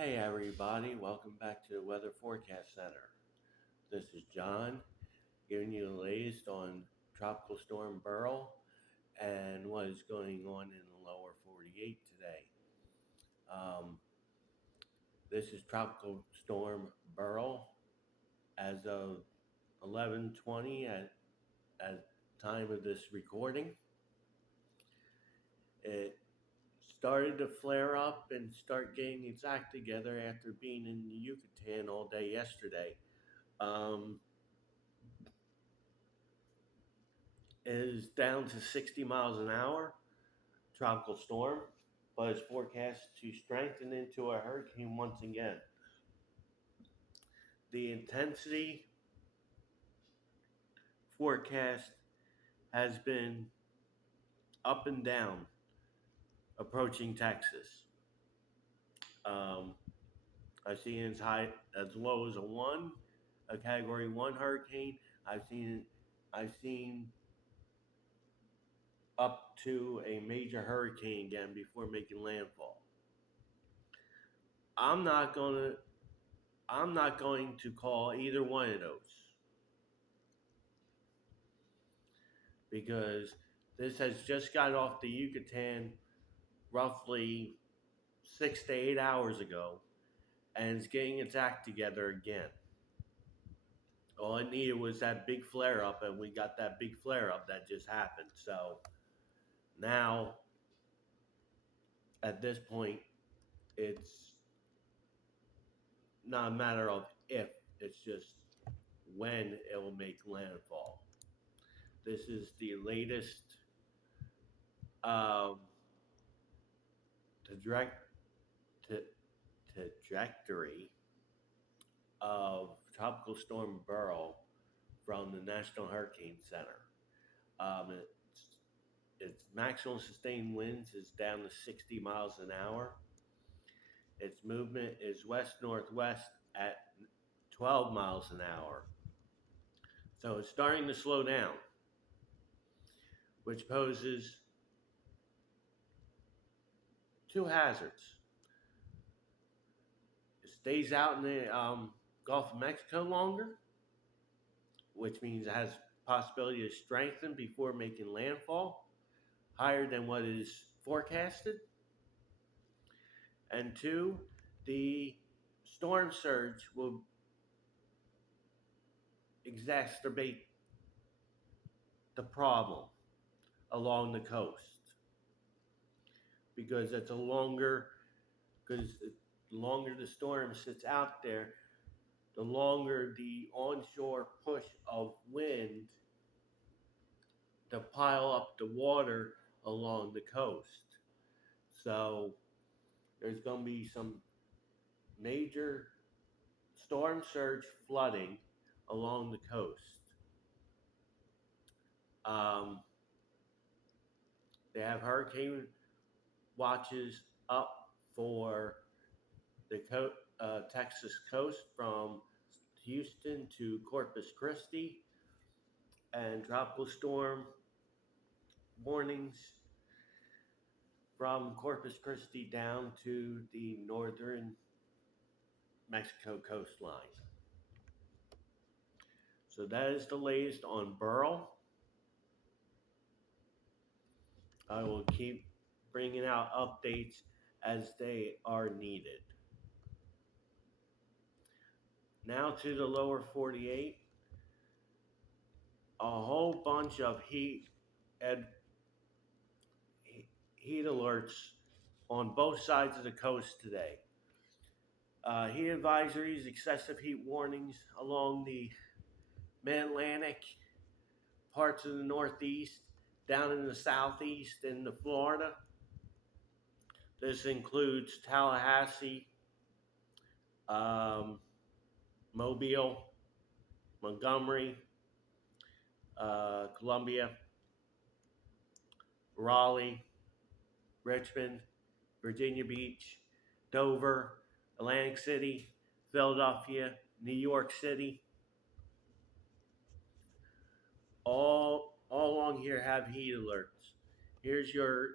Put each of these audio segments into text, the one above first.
Hey everybody, welcome back to the Weather Forecast Center. This is John giving you the latest on Tropical Storm Beryl and what is going on in the lower 48 today. Um, this is Tropical Storm Beryl as of 11:20 at time of this recording. It started to flare up and start getting its act together after being in the Yucatan all day yesterday. Um, is down to 60 miles an hour, tropical storm, but is forecast to strengthen into a hurricane once again. The intensity forecast has been up and down approaching Texas. Um, I've seen as high as low as a category one hurricane. I've seen up to a major hurricane again before making landfall. I'm not gonna I'm not going to call either one of those because this has just got off the Yucatan roughly 6 to 8 hours ago and it's getting its act together again. All it needed was that big flare up, and we got that big flare up that just happened. So now, at this point, it's not a matter of if, it's just when it will make landfall. This is the latest um, direct trajectory of Tropical Storm Beryl from the National Hurricane Center. Um, its maximum sustained winds is down to 60 miles an hour. Its movement is west northwest at 12 miles an hour. So it's starting to slow down, which poses two hazards. It stays out in the Gulf of Mexico longer, which means it has possibility to strengthen before making landfall, higher than what is forecasted. And two, the storm surge will exacerbate the problem along the coast because the longer the storm sits out there, the longer the onshore push of wind to pile up the water along the coast. So there's going to be some major storm surge flooding along the coast. Um, they have hurricane watches up for the Texas coast from Houston to Corpus Christi, and tropical storm warnings from Corpus Christi down to the northern Mexico coastline. So that is the latest on Beryl. I will keep bringing out updates as they are needed. Now to the lower 48. A whole bunch of heat alerts on both sides of the coast today. Heat advisories, excessive heat warnings along the mid-Atlantic, parts of the Northeast, down in the Southeast, into Florida. This includes Tallahassee, Mobile, Montgomery, Columbia, Raleigh, Richmond, Virginia Beach, Dover, Atlantic City, Philadelphia, New York City. All along here have heat alerts. Here's your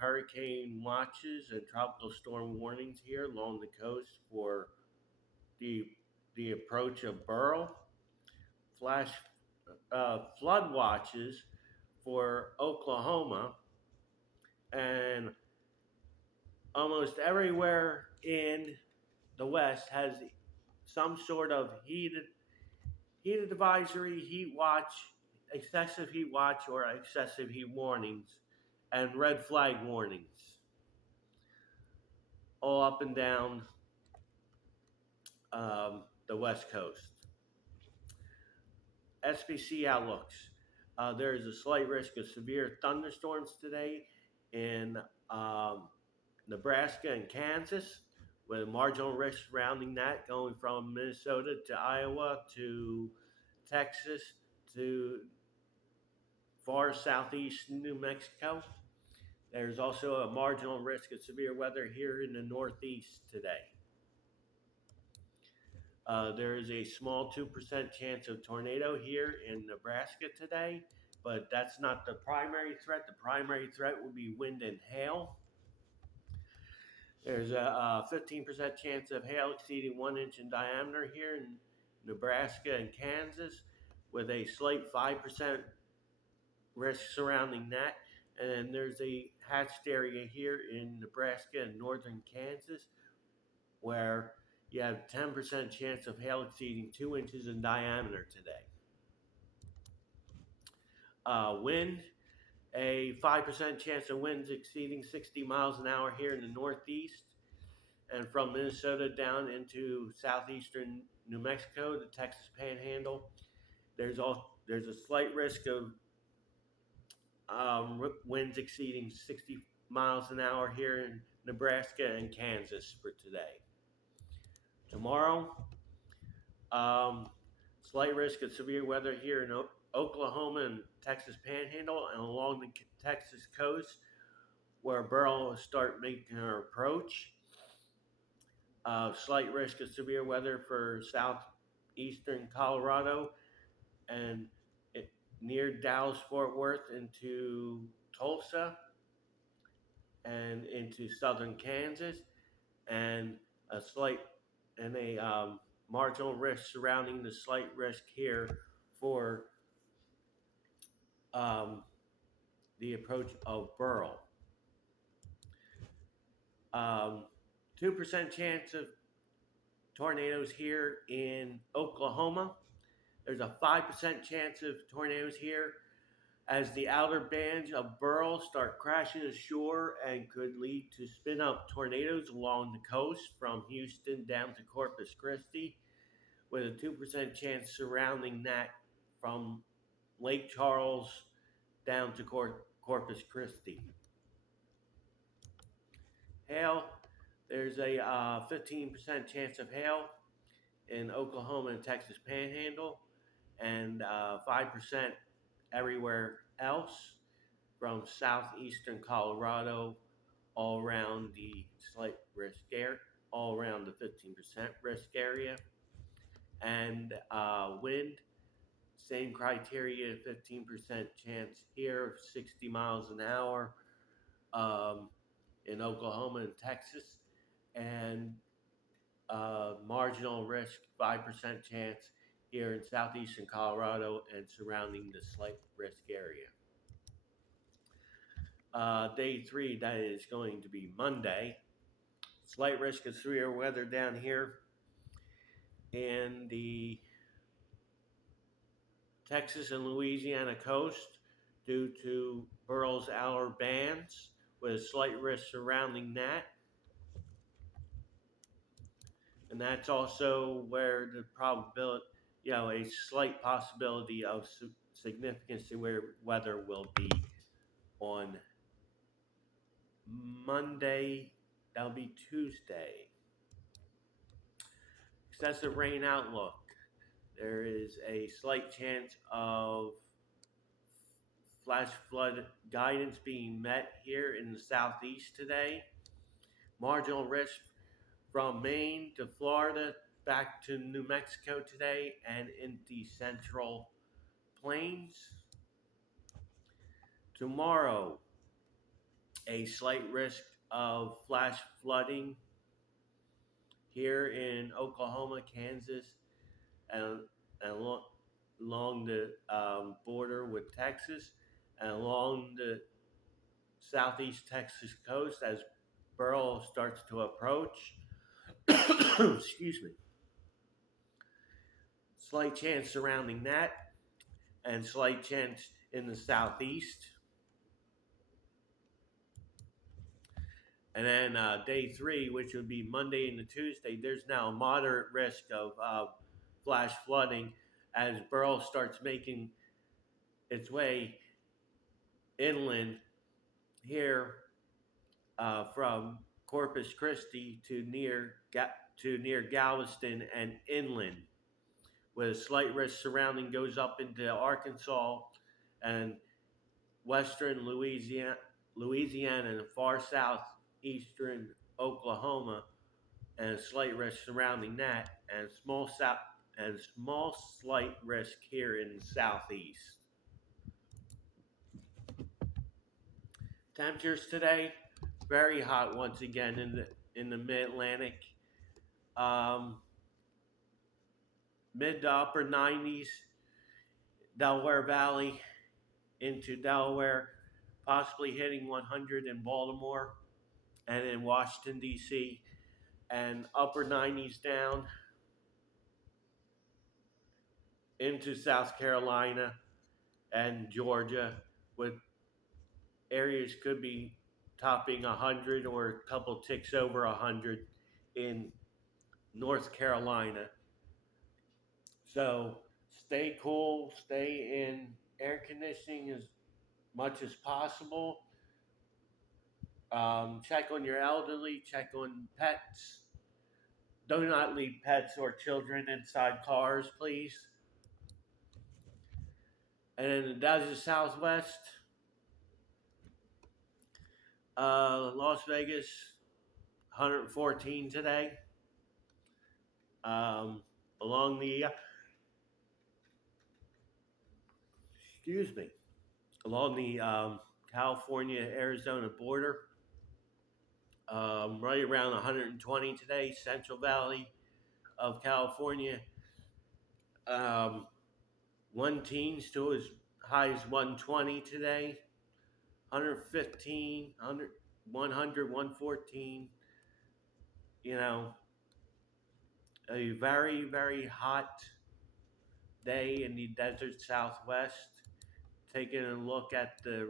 hurricane watches and tropical storm warnings here along the coast for the the approach of Beryl. Flash flood watches for Oklahoma, and almost everywhere in the West has some sort of heated advisory, heat watch, excessive heat watch, or excessive heat warnings, and red flag warnings, all up and down the West Coast. SPC outlooks. There is a slight risk of severe thunderstorms today in um, Nebraska and Kansas, with a marginal risk surrounding that going from Minnesota to Iowa to Texas to far southeast New Mexico. There's also a marginal risk of severe weather here in the Northeast today. There is a small 2% chance of tornado here in Nebraska today, but that's not the primary threat. The primary threat would be wind and hail. There's a 15% chance of hail exceeding 1 inch in diameter here in Nebraska and Kansas, with a slight 5% risk surrounding that. And then there's a hatched area here in Nebraska and northern Kansas where you have 10% chance of hail exceeding 2 inches in diameter today. Wind, a 5% chance of winds exceeding 60 miles an hour here in the Northeast. And from Minnesota down into southeastern New Mexico, the Texas Panhandle, there's a slight risk of winds exceeding 60 miles an hour here in Nebraska and Kansas for today. Tomorrow, um, slight risk of severe weather here in Oklahoma and Texas Panhandle and along the Texas coast, where Beryl will start making her approach. Slight risk of severe weather for southeastern Colorado and near Dallas Fort Worth into Tulsa and into southern Kansas, and a slight and a marginal risk surrounding the slight risk here for um, the approach of Beryl. 2% chance of tornadoes here in Oklahoma. There's a 5% chance of tornadoes here as the outer bands of Beryl start crashing ashore and could lead to spin up tornadoes along the coast from Houston down to Corpus Christi, with a 2% chance surrounding that from Lake Charles down to Corpus Christi. Hail, there's a 15% chance of hail in Oklahoma and Texas Panhandle, and 5% everywhere else from southeastern Colorado all around the slight risk area, all around the 15% risk area. And wind, same criteria, 15% chance here of 60 miles an hour in Oklahoma and Texas, and marginal risk, 5% chance here in southeastern Colorado and surrounding the slight risk area. Day 3, that is going to be Monday. Slight risk of severe weather down here in the Texas and Louisiana coast due to Beryl's outer bands, with a slight risk surrounding that. And that's also where the probability, a slight possibility of significant severe weather will be on Monday. That'll be Tuesday. Excessive rain outlook. There is a slight chance of flash flood guidance being met here in the southeast today. Marginal risk from Maine to Florida back to New Mexico today and in the central plains. Tomorrow, a slight risk of flash flooding here in Oklahoma, Kansas, and, along the border with Texas, and along the southeast Texas coast as Beryl starts to approach. Excuse me. Slight chance surrounding that, and slight chance in the southeast. And then day three, which would be Monday into Tuesday, there's now a moderate risk of flash flooding as Beryl starts making its way inland here from Corpus Christi to near Galveston and inland, with a slight risk surrounding goes up into Arkansas and western Louisiana and far southeastern Oklahoma, and a slight risk surrounding that, and small slight risk here in the southeast. Temperatures today very hot once again in the mid Atlantic, um, mid to upper 90s, Delaware Valley into Delaware, possibly hitting 100 in Baltimore and in Washington D.C., and upper 90s down into South Carolina and Georgia, with areas could be topping 100 or a couple ticks over 100 in North Carolina. So stay cool, stay in air conditioning as much as possible. Check on your elderly, check on pets. Do not leave pets or children inside cars, please. And in the desert Southwest, Las Vegas, 114 today. Along the, excuse me, along the California Arizona border, right around 120 today. Central Valley of California, one teens to as high as 120 today. 115, 100, 114. You know, a very, very hot day in the desert Southwest. Taking a look at the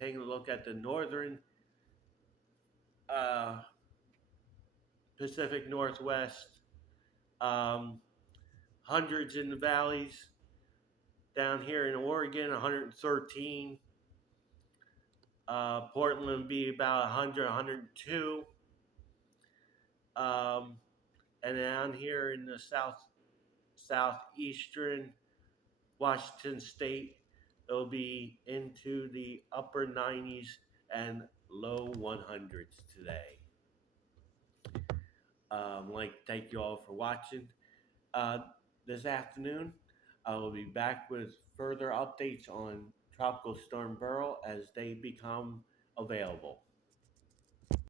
taking a look at the northern Pacific Northwest. Hundreds in the valleys. Down here in Oregon, 113. Portland would be about 100, 102. And down here in the southeastern Washington State, it'll be into the upper 90s and low 100s today. Like, thank you all for watching. This afternoon, I will be back with further updates on Tropical Storm Beryl as they become available.